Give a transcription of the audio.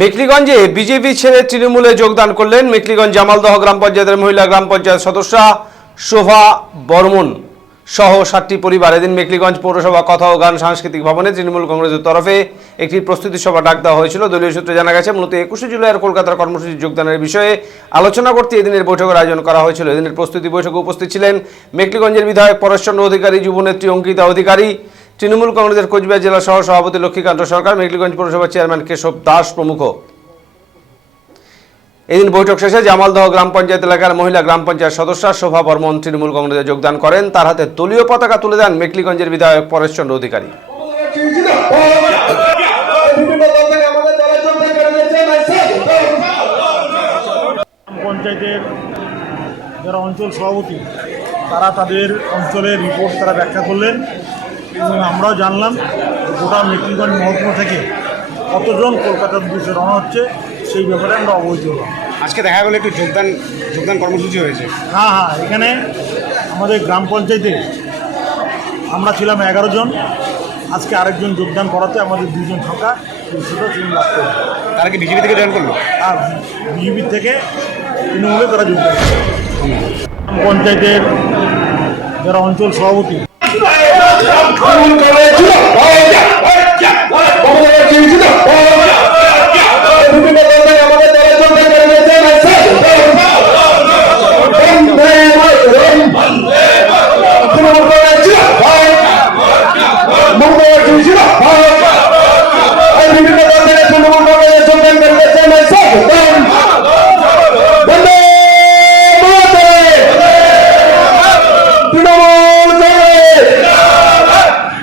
মেখলিগঞ্জে BJP ছেড়ে তৃণমূলে যোগদান করলেন মেখলিগঞ্জ জামালদহ গ্রাম পঞ্চায়েতের মহিলা গ্রাম পঞ্চায়েত সদস্যা শোভা বর্মন সহ 7টি পরিবার। এদিন মেখলিগঞ্জ পৌরসভা কথা ও গান সাংস্কৃতিক ভবনে তৃণমূল কংগ্রেসের তরফে একটি প্রস্তুতি সভা ডাক দেওয়া হয়েছিল। দলীয় সূত্রে জানা গেছে, মূলত 21শে জুলাইয়ের কলকাতার কর্মসূচি যোগদানের বিষয়ে আলোচনা করতে এদিনের বৈঠকের আয়োজন করা হয়েছিল। এদিনের প্রস্তুতি বৈঠকে উপস্থিত ছিলেন মেখলিগঞ্জের বিধায়ক পরেশচন্দ্র অধিকারী, যুবনেত্রী অঙ্কিতা অধিকারী, তৃণমূল কংগ্রেসের কোচবিহার জেলা সহ সভাপতি লক্ষ্মীকান্ত সরকার, মেখলিগঞ্জ পৌরসভার চেয়ারম্যান কেশব দাস প্রমুখ। এদিন বৈঠক শেষে জামালদহ গ্রাম পঞ্চায়েত এলাকার মহিলা গ্রাম পঞ্চায়েত সদস্যা শোভা বর্মন তৃণমূল কংগ্রেসে যোগদান করেন। তার হাতে দলীয় পতাকা তুলে দেন মেখলিগঞ্জের বিধায়ক পরেশচন্দ্র অধিকারী। পঞ্চায়েতের যারা অঞ্চল সভাপতি তারা তাদের অঞ্চলের রিপোর্ট তারা ব্যাখ্যা করলেন এবং আমরাও জানলাম গোটা মেখলিগঞ্জ মহকুমা থেকে কতজন কলকাতার উদ্দেশ্যে রওনা হচ্ছে সেই ব্যাপারে আমরা অবহিত হলাম। আজকে দেখা গেলো একটু যোগদান কর্মসূচি হয়েছে। হ্যাঁ, এখানে আমাদের গ্রাম পঞ্চায়েতে আমরা ছিলাম 11 জন, আজকে আরেকজন যোগদান করাতে আমাদের 2 জন থাকা সেটা লাভ করবে। তারা কি বিজেপি থেকে জয়েন করলো? আর বিজেপির থেকে তৃণমূলে তারা যোগদান করবে। গ্রাম পঞ্চায়েতের যারা অঞ্চল সভাপতি